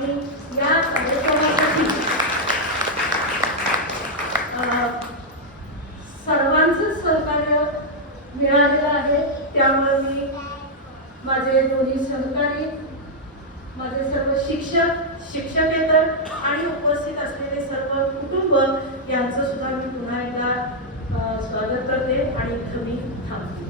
आणि या कार्यक्रमासाठी सर्वांचं सहकार्य मिळालेलं आहे। त्यामुळे मी माझे दोन्ही सहकारी, माझे सर्व शिक्षकेतर आणि उपस्थित असलेले सर्व कुटुंब यांचं सुद्धा मी पुन्हा एकदा स्वागत करते आणि इथं मी थांबते।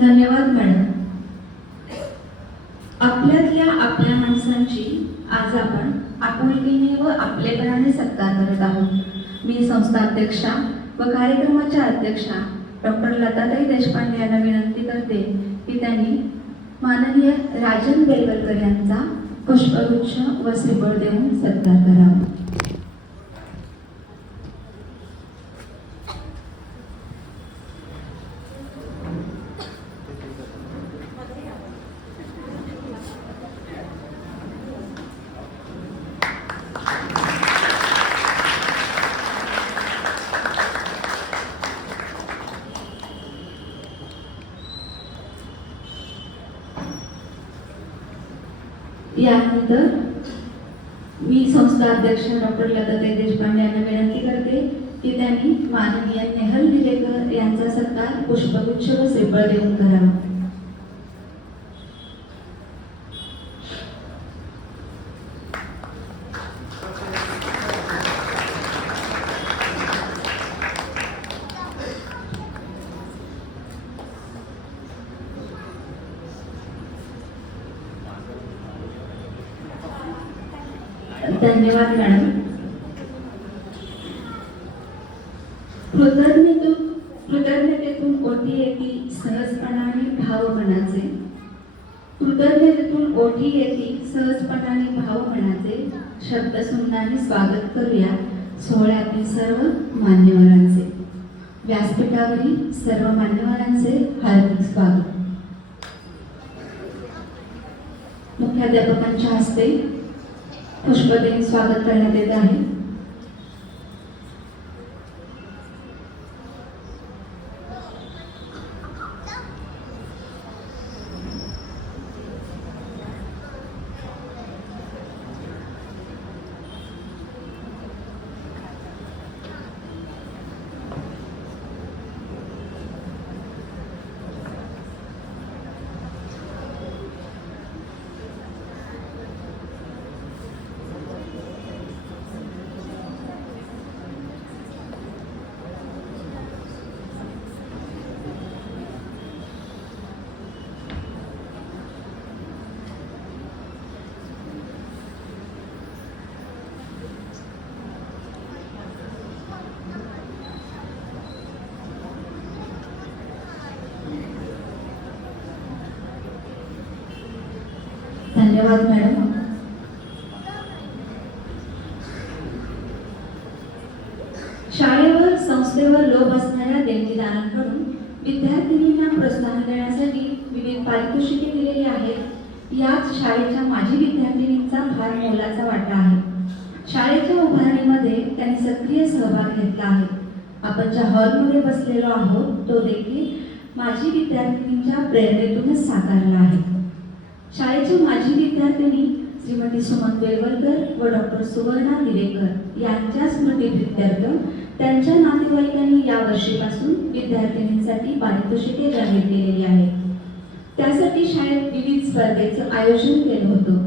धन्यवाद मॅडम। आपल्यातल्या आपल्या माणसांची आज आपण आपुलकीने व आपलेपणाने सत्कार करत आहोत। मी संस्था अध्यक्षा व कार्यक्रमाच्या अध्यक्षा डॉक्टर लताताई देशपांडे यांना विनंती करते की त्यांनी माननीय राजन बेलवलकर यांचा पुष्पगुच्छ व श्रीफळ देऊन सत्कार करावा। यानंतर मी संस्था अध्यक्ष डॉक्टर लताताई देशपांडे यांना विनंती करते की त्यांनी माननीय नेहल निलेकर यांचा सत्कार पुष्पगुच्छ व श्रीफळ देऊन करावा। धन्यवाद मॅडम। कृतज्ञतेतून ओठी येती सहजपणाने भावमनाचे, कृतज्ञतेतून ओठी येती सहजपणाने भावमनाचे, शब्दसुमनाने स्वागत करूया सोहळ्यातील सर्व मान्यवरांचे। व्यासपीठावरील सर्व मान्यवरांचे हार्दिक स्वागत। मुख्याध्यापकांच्या हस्ते पुष्प देऊन स्वागत करण्यात येत आहे। धन्यवाद मॅडम। शाळेवर संस्थेवर लोभ असणाऱ्या देणगीदारांकडून विद्यार्थिनींना प्रोत्साहन देण्यासाठी विविध पारितोषिके दिलेली आहेत। यात शाळेच्या माजी विद्यार्थिनींचा फार मोलाचा वाटा आहे। शाळेच्या उभारणीमध्ये त्यांनी सक्रिय सहभाग घेतला आहे। आपण ज्या हॉलमध्ये बसलेलो आहोत तो देखील माजी विद्यार्थिनींच्या प्रेरणेतूनच साकारला आहे। शाळेच्या माजी विद्यार्थिनी श्रीमती सुमन बेलवलकर व डॉक्टर सुवर्णा निरेकर यांच्या स्मृतीप्रित्यर्थ त्यांच्या नातेवाईकांनी या वर्षीपासून विद्यार्थिनींसाठी पारितोषिके जाहीर केलेली आहेत। त्यासाठी शाळेत विविध स्पर्धेचं आयोजन केलं होतं।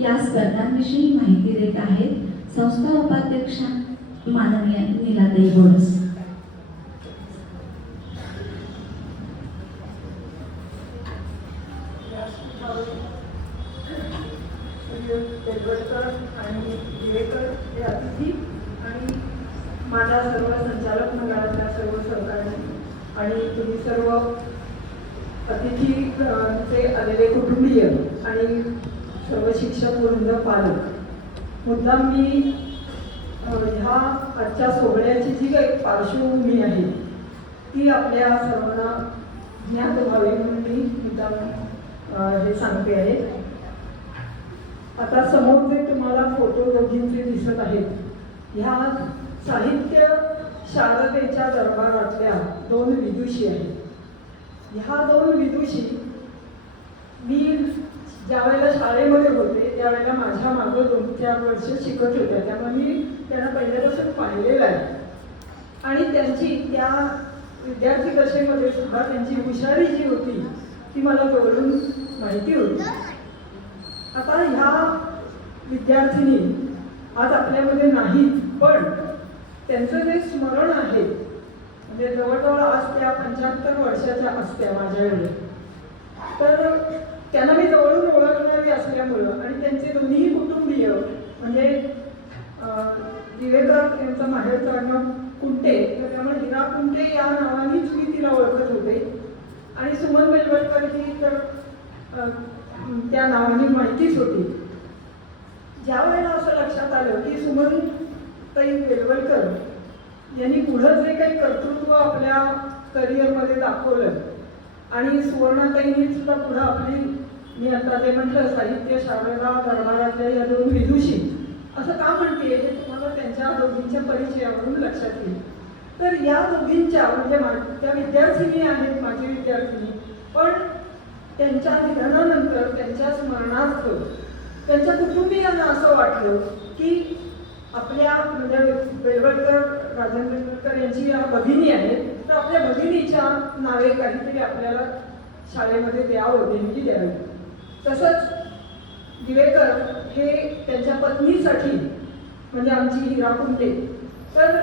या स्पर्धांविषयी माहिती देत आहेत संस्था उपाध्यक्षा माननीय नीलाताई बोडस। आणि दिवेकर हे अतिथी आणि माझा सर्व संचालक मंडळाच्या सर्व सहकारी आणि तुम्ही सर्व अतिथीचे आलेले कुटुंबीय आणि सर्व शिक्षक वृंद पालक, मुद्दाम मी ह्या आजच्या सोहळ्याची जी काही पार्श्वभूमी आहे ती आपल्या सर्वांना ज्ञात व्हावी म्हणून मी मुद्दाम हे सांगते आहे। आता समोर जे तुम्हाला फोटो दोघींचे दिसत आहेत ह्या साहित्य शारदेच्या दरबारातल्या 2 विदुषी आहेत. ह्या 2 विदुषी मी ज्या वेळेला शाळेमध्ये होते त्यावेळेला माझ्या मागं 2-4 वर्ष शिकत होत्या, त्यामुळे मी त्यांना पहिल्यापासून पाहिलेलं आहे. आणि त्यांची त्या विद्यार्थी दशेमध्ये सुद्धा त्यांची हुशारी जी होती ती मला जवळून माहिती होती. आता ह्या विद्यार्थिनी आज आपल्यामध्ये नाहीत, पण त्यांचं जे स्मरण आहे म्हणजे जवळजवळ आज त्या 75 वर्षाच्या असत्या माझ्या वेळी, तर त्यांना मी जवळून ओळखणारी असल्यामुळं आणि त्यांचे दोन्ही कुटुंबीय म्हणजे दिवेकर यांचं माहेरचं आडनाव कुंटे, तर त्यामुळे हिरा कुंटे या नावानेच मी तिला ओळखत होते. आणि सुमन बेलवलकर ही तर त्या नावाने माहितीच होती. ज्या वेळेला असं लक्षात आलं की सुमन ताई बेलवलकर यांनी पुढं जे काही कर्तृत्व आपल्या करिअरमध्ये दाखवलं आणि सुवर्णाताईंनी सुद्धा पुढं आपली, मी आता ते म्हटलं साहित्य शारदा दरबारातल्या या 2 विदुषी असं का म्हणते हे तुम्हाला त्यांच्या दोघींच्या परिचयावरून लक्षात येईल. तर या दोघींच्या म्हणजे त्या विद्यार्थिनी आहेत, माझी विद्यार्थिनी, पण त्यांच्या निधनानंतर त्यांच्या स्मरणार्थ त्यांच्या कुटुंबियांना असं वाटलं की आपल्या म्हणजे बेलवलकर राजन बेलवलकर यांची या भगिनी आहेत, तर आपल्या भगिनीच्या नावे काहीतरी आपल्याला शाळेमध्ये द्यावं, देणगी द्यावी. तसंच दिवेकर हे त्यांच्या पत्नीसाठी म्हणजे आमची हिरा कुंटे, तर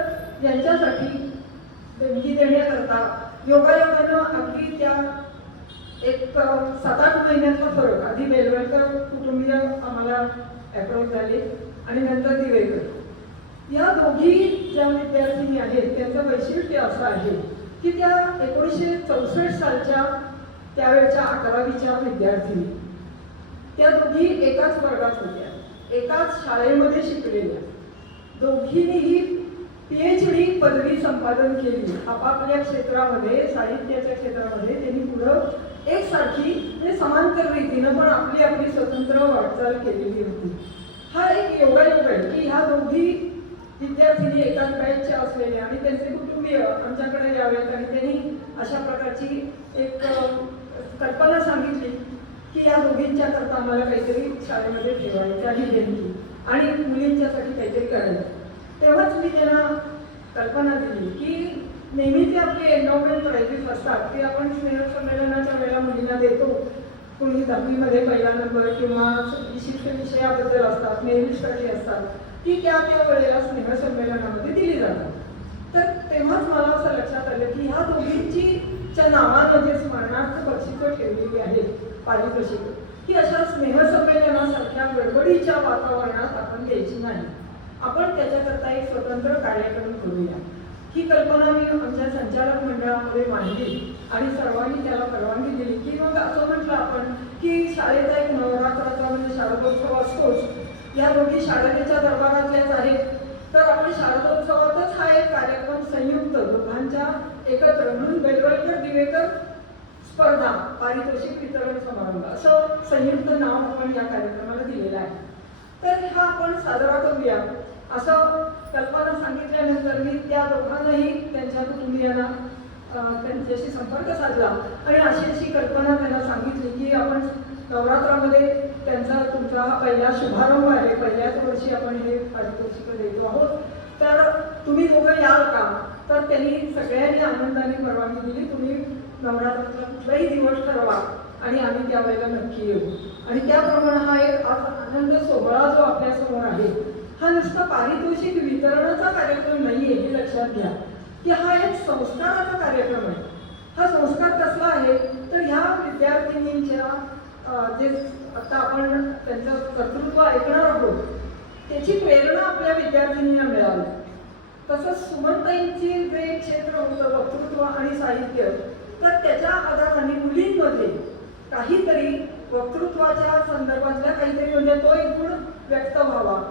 यांच्यासाठी देणगी देण्याकरता योगायोगानं अगदी त्या एक 7-8 महिन्यातला फरक, आधी बेलवलकर कुटुंबीय आम्हाला अप्रोच झाले आणि नंतर दिवेकर, या दोघी ज्या विद्यार्थिनी आहेत त्यांचं वैशिष्ट्य असं आहे की त्या 1964 सालच्या त्यावेळच्या 11वीच्या विद्यार्थिनी, त्या दोघी एकाच वर्गात होत्या, एकाच शाळेमध्ये शिकलेल्या. दोघींनीही PhD पदवी संपादन केली आपापल्या क्षेत्रामध्ये, साहित्याच्या क्षेत्रामध्ये. त्यांनी पुढं एकसारखी म्हणजे समांतर रीतीनं पण आपली आपली स्वतंत्र वाटचाल केलेली होती. हा एक योगायोग आहे की ह्या दोघी विद्यार्थिनी एकाच बॅचच्या असलेल्या आणि त्यांचे कुटुंबीय आमच्याकडे यावेत आणि त्यांनी अशा प्रकारची एक कल्पना सांगितली की या दोघींच्या करता आम्हाला काहीतरी शाळेमध्ये ठेवायचं आणि देणगी आणि मुलींच्यासाठी काहीतरी करायचं. तेव्हाच मी त्यांना कल्पना दिली की नेहमी ते आपले एन्डॉमेंट प्राइजेस असतात ते आपण स्नेहसंमेलनाच्या वेळेला मुलींना देतो. कोणी 10वीमध्ये पहिला नंबर किंवा विशिष्ट विषयाबद्दल असतात, मेरिटसाठी असतात, ती त्या वेळेला स्नेहसंमेलनामध्ये दिली जातात. तर तेव्हाच मला असं लक्षात आलं की ह्या दोघींच्या नावानं जे स्मरणार्थ बक्षिसं ठेवलेली आहेत पारितोषिकं, की अशा स्नेहसंमेलनासारख्या गडबडीच्या वातावरणात आपण द्यायची नाही. आपण त्याच्याकरता एक स्वतंत्र कार्यक्रम करूया. ही कल्पना मी आमच्या संचालक मंडळामध्ये मांडली आणि सर्वांनी त्याला परवानगी दिली की मग असं म्हटलं आपण की शाळेचा एक नवरात्राचा म्हणजे शारदोत्सव असतोच, या दोघी शारदेच्या दरबारातल्याच आहेत, तर आपण शारदोत्सवातच हा एक कार्यक्रम संयुक्त दोघांच्या एकत्र म्हणून बेलवलकर दिवेकर स्पर्धा पारितोषिक वितरण समारंभ असं संयुक्त नाव आपण या कार्यक्रमाला दिलेलं आहे. तर हा आपण साजरा करूया असं कल्पना सांगितल्यानंतर मी त्या दोघांनाही त्यांच्या कुटुंबियांना त्यांच्याशी संपर्क साधला आणि अशी कल्पना त्यांना सांगितली की आपण नवरात्रामध्ये तुमचा हा पहिला शुभारंभ आहे, पहिल्याच वर्षी आपण हे पारितोषिकं देतो आहोत, तर तुम्ही दोघं याल का? तर त्यांनी सगळ्यांनी आनंदाने परवानगी दिली. तुम्ही नवरात्रातला कुठलाही दिवस ठरवा आणि आम्ही त्यावेळेला नक्की येऊ. आणि त्याप्रमाणे हा एक आनंद सोहळा जो आपल्यासमोर आहे हा नुसता पारितोषिक वितरणाचा कार्यक्रम नाही आहे, हे लक्षात घ्या की हा एक संस्काराचा कार्यक्रम आहे. हा संस्कार कसला आहे तर ह्या विद्यार्थिनींच्या जे आता आपण त्यांचं कर्तृत्व ऐकणार आहोत त्याची प्रेरणा आपल्या विद्यार्थिनींना मिळाली. तसंच सुमनताईंची जे क्षेत्र होतं वक्तृत्व आणि साहित्य, तर त्याच्या आधाराने मुलींमध्ये काहीतरी वक्तृत्वाच्या संदर्भातल्या काहीतरी म्हणजे तो एक गुण व्यक्त व्हावा.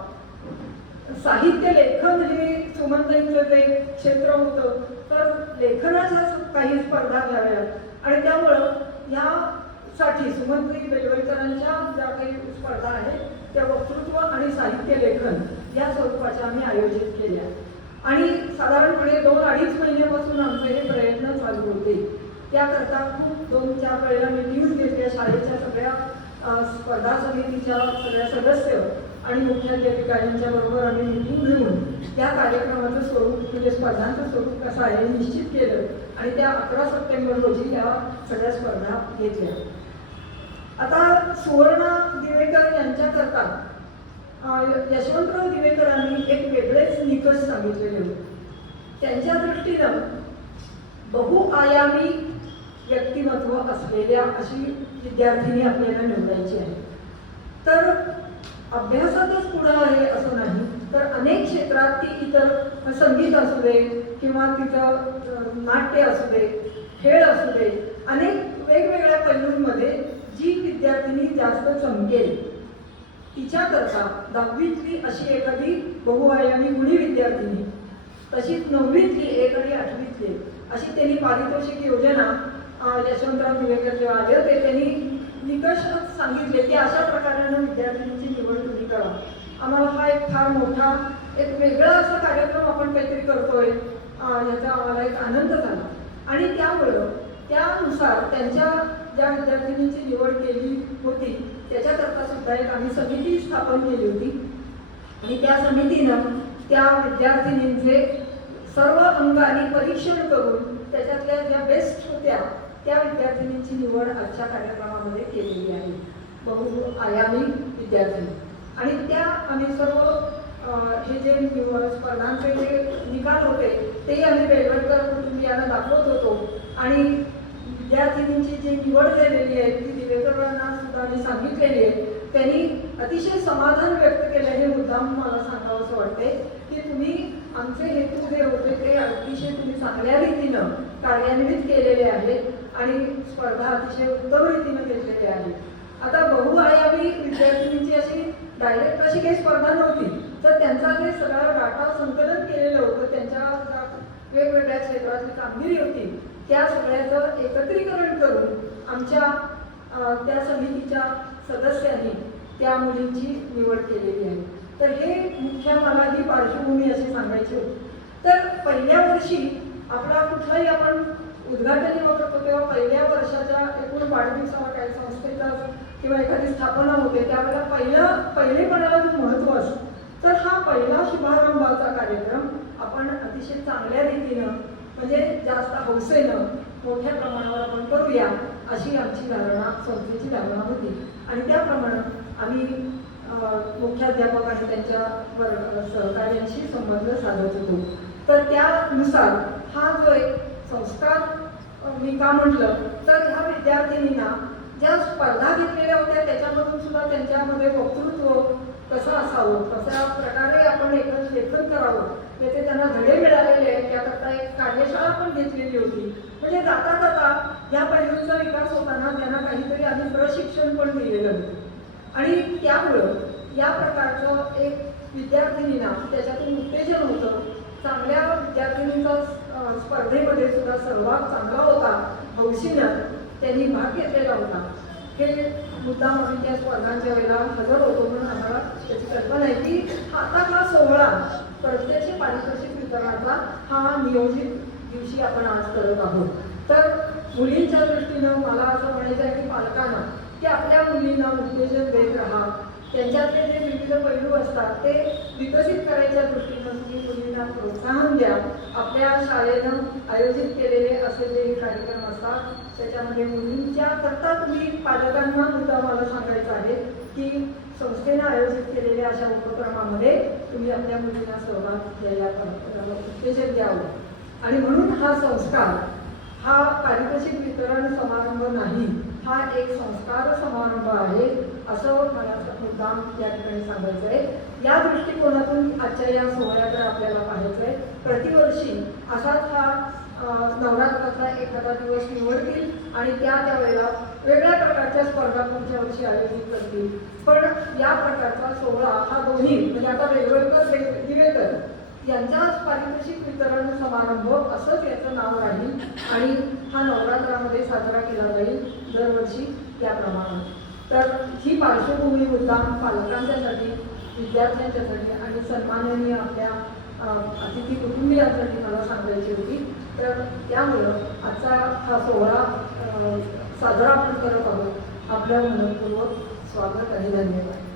साहित्य लेखन हे सुमनताईंचं जे क्षेत्र होतं, तर लेखनाच्या काही स्पर्धा घ्याव्यात आणि त्यामुळं यासाठी सुमनताई बेलवलकरांच्या ज्या काही स्पर्धा आहेत त्या वक्तृत्व आणि साहित्य लेखन या स्वरूपाच्या आम्ही आयोजित केल्या. आणि साधारणपणे 2-2.5 महिन्यापासून आमचे हे प्रयत्न चालू होते. त्याकरता खूप 2-4 वेळेला मीटिंग्स घेतल्या. शाळेच्या सगळ्या स्पर्धा समितीच्या सगळ्या सदस्य आणि मुख्याध्यापिका यांच्या बरोबर आम्ही मीटिंग घेऊन त्या कार्यक्रमाचं स्वरूप म्हणजे स्पर्धांचं स्वरूप कसं आहे हे निश्चित केलं आणि त्या 11 सप्टेंबर रोजी या सगळ्या स्पर्धा घेतल्या. आता सुवर्णा दिवेकर यांच्याकरता यशवंतराव दिवेकरांनी एक वेगळेच निकष सांगितलेले होते. त्यांच्या दृष्टीनं बहुआयामी व्यक्तिमत्व असलेल्या अशी विद्यार्थिनी आपल्याला निवडायची आहे. तर अभ्यासातच पुढं आहे असं नाही, तर अनेक क्षेत्रात ती इतर संगीत असू दे किंवा तिचं नाट्य असू दे, खेळ असू दे, अनेक वेगवेगळ्या पैलूंमध्ये जी विद्यार्थिनी जास्त चमकेल तिच्याकरता 10वीतली अशी एखादी बहुआयामी गुणी विद्यार्थिनी, तशीच 9वीतली एक आणि 8वीतली अशी त्यांनी पारितोषिक योजना यशवंतराव दिवेकर जेव्हा आले होते त्यांनी निकषच सांगितले की अशा प्रकारानं विद्यार्थिनीची निवड तुम्ही करा. आम्हाला हा एक फार मोठा एक वेगळा असा कार्यक्रम आपण काहीतरी करतोय याचा आम्हाला एक आनंद झाला आणि त्यामुळं त्यानुसार त्यांच्या ज्या विद्यार्थिनीची निवड केली होती त्याच्याकरता सुद्धा एक आम्ही समिती स्थापन केली होती आणि त्या समितीनं त्या विद्यार्थिनींचे सर्व अंगाने परीक्षण करून त्याच्यातल्या ज्या बेस्ट होत्या त्या विद्यार्थिनींची निवड आजच्या कार्यक्रमामध्ये केलेली आहे. बहुआयामी विद्यार्थिनी आणि त्या आम्ही सर्व हे जे स्पर्धांचे जे निकाल होते ते आम्ही बेलवडकर कुटुंबियांना दाखवत होतो आणि विद्यार्थिनींची जी निवड झालेली आहे ती दिवेकरांना सुद्धा आम्ही सांगितलेली आहे. त्यांनी अतिशय समाधान व्यक्त केलं. हे मुद्दाम मला सांगावं असं वाटते की तुम्ही आमचे हेतू जे होते ते अतिशय तुम्ही चांगल्या रीतीनं कार्यान्वित केलेले आहेत आणि स्पर्धा अतिशय उत्तम रीतीनं घेतलेली आहे. आता बहुआयामी विद्यार्थिनींची अशी डायरेक्ट अशी काही स्पर्धा नव्हती, तर त्यांचा जे सगळा डाटा संकलन केलेलं होतं, त्यांच्या वेगवेगळ्या क्षेत्रातली कामगिरी होती त्या सगळ्याचं एकत्रीकरण करून आमच्या त्या समितीच्या सदस्यांनी त्या मुलींची निवड केलेली आहे. तर हे मुख्य मला ही पार्श्वभूमी अशी सांगायची होती. तर पहिल्या वर्षी आपला कुठलाही आपण उद्घाटन होत होतो तेव्हा पहिल्या वर्षाच्या एकूण वाढदिवसाला काही संस्थेचा किंवा एखादी स्थापना होते त्यावेळेला पहिलेपणाला जो महत्त्व असतं, तर हा पहिला शुभारंभाचा कार्यक्रम आपण अतिशय चांगल्या रीतीनं म्हणजे जास्त हौसेनं मोठ्या प्रमाणावर आपण करूया अशी आमची धारणा संस्थेची धारणा होती आणि त्याप्रमाणे आम्ही मुख्याध्यापक आणि त्यांच्या सहकार्यांशी संबंध साधत होतो. तर त्यानुसार हा जो एक संस्कार मी का म्हटलं तर ह्या विद्यार्थिनींना ज्या स्पर्धा घेतलेल्या होत्या त्याच्यामधून सुद्धा त्यांच्यामध्ये वक्तृत्व कसं असावं, कशा प्रकारे आपण एकच लेखन करावं याचे त्यांना धडे मिळालेले आहेत. त्याकरता एक कार्यशाळा पण घेतलेली होती. म्हणजे जाता जाता या पैलूंचा विकास होताना त्यांना काहीतरी आम्ही प्रशिक्षण पण दिलेलं होतं आणि त्यामुळं या प्रकारचं एक विद्यार्थिनींना त्याच्यातून उत्तेजन होतं. चांगल्या विद्यार्थिनींचा स्पर्धेमध्ये सुद्धा सहभाग चांगला होता. हौशीनं त्यांनी भाग घेतलेला होता. हे मुद्दाम आम्ही त्या स्पर्धांच्या वेळेला हजर होतो म्हणून आम्हाला त्याची कल्पना आहे की आता हा सोहळा प्रत्यक्ष पारितोषिक वितरणाचा हा नियोजित दिवशी आपण आज करत आहोत. तर मुलींच्या दृष्टीनं मला असं म्हणायचं आहे की पालकांना की आपल्या मुलींना उत्तेजन देत राहा. त्यांच्यातले जे विविध पैलू असतात ते विकसित करायच्या दृष्टीनं तुम्ही मुलींना प्रोत्साहन द्या. आपल्या शाळेनं आयोजित केलेले असे जे कार्यक्रम असतात त्याच्यामध्ये मुलींच्या करता तुम्ही पालकांना मुद्दा मला सांगायचा आहे की संस्थेनं आयोजित केलेल्या अशा उपक्रमामध्ये तुम्ही आपल्या मुलींना सहभाग द्यायला उत्तेजन द्यावं आणि म्हणून हा संस्कार हा पारितोषिक वितरण समारंभ नाही, हा एक संस्कार समारंभ आहे असं मला मुद्दाम या ठिकाणी सांगायचं आहे. या दृष्टिकोनातून आजच्या या सोहळ्याकडे आपल्याला पाहायचं आहे. प्रतिवर्षी असाच हा नवरात्राचा एखादा दिवस निवडतील आणि त्या वेळेला वेगळ्या प्रकारच्या स्पर्धा पुढच्या वर्षी आयोजित करतील. पण या प्रकारचा सोहळा हा दोन्ही म्हणजे आता बेलवडकर दिवेकर यांचाच पारितोषिक वितरण समारंभ असंच याचं नाव राहील आणि हा नवरात्रामध्ये साजरा केला जाईल दरवर्षी याप्रमाणे. तर ही पार्श्वभूमी मुद्दाम पालकांच्यासाठी, विद्यार्थ्यांच्यासाठी आणि सन्माननीय आपल्या अतिथी कुटुंबियांसाठी मला सांगायची होती. तर त्यामुळं आजचा हा सोहळा साजरा आपण करत आहोत. आपलं मनपूर्वक स्वागत आणि धन्यवाद.